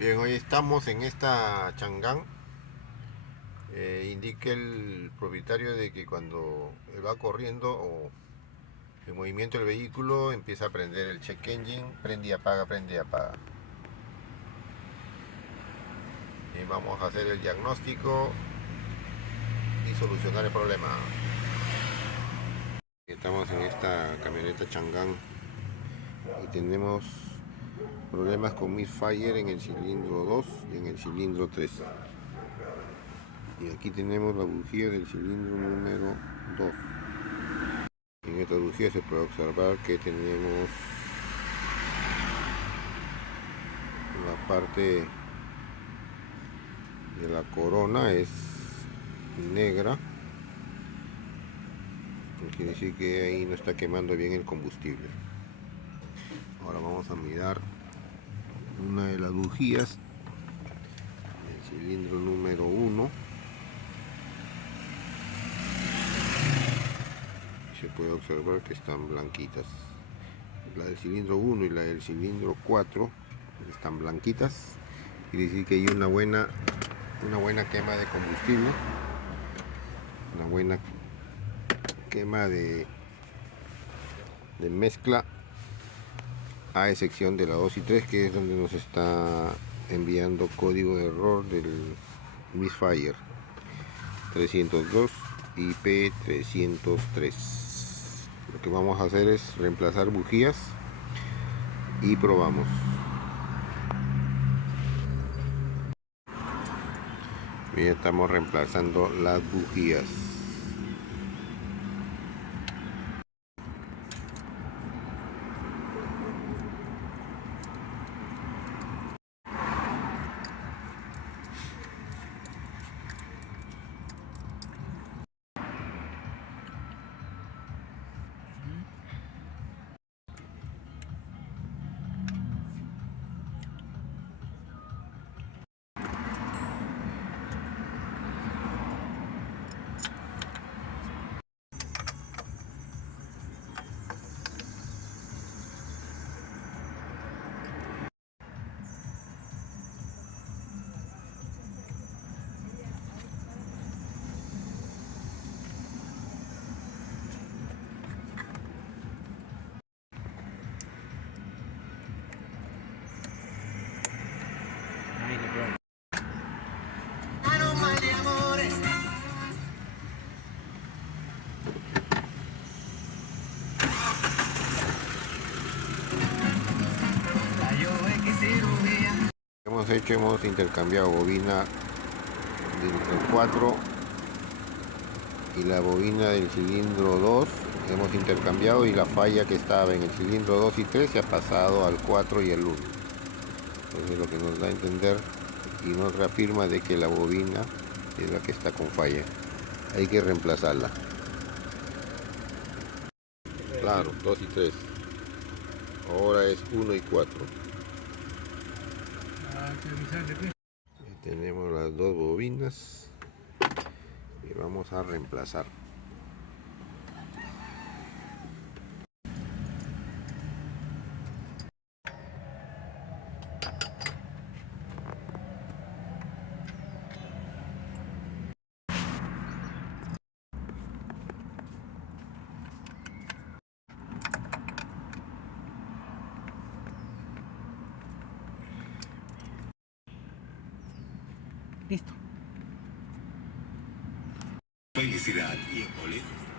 Bien, hoy estamos en esta Chang'an. Indique el propietario de que cuando él va corriendo o en movimiento el vehículo empieza a prender el check engine, prende y apaga, prende y apaga. Y vamos a hacer el diagnóstico y solucionar el problema. Estamos en esta camioneta Chang'an y tenemos problemas con misfire en el cilindro 2 y en el cilindro 3. Y aquí tenemos la bujía del cilindro número 2. En esta bujía se puede observar que tenemos la parte de la corona es negra, quiere decir que ahí no está quemando bien el combustible. Ahora vamos a mirar una de las bujías del cilindro número 1. Se puede observar que están blanquitas. La del cilindro 1 y la del cilindro 4 están blanquitas, quiere decir que hay una buena quema de combustible, una buena quema de mezcla, a excepción de la 2 y 3, que es donde nos está enviando código de error del misfire 302 y P303. Lo que vamos a hacer es reemplazar bujías y probamos. Ya estamos reemplazando las bujías. Hemos intercambiado bobina del 4 y la bobina del cilindro 2, hemos intercambiado, y la falla que estaba en el cilindro 2 y 3 se ha pasado al 4 y el 1. Entonces lo que nos da a entender y nos reafirma de que la bobina es la que está con falla, hay que reemplazarla. Claro, 2 y 3, ahora es 1 y 4. Tenemos las dos bobinas y vamos a reemplazar. Listo. Felicidad y en boleto.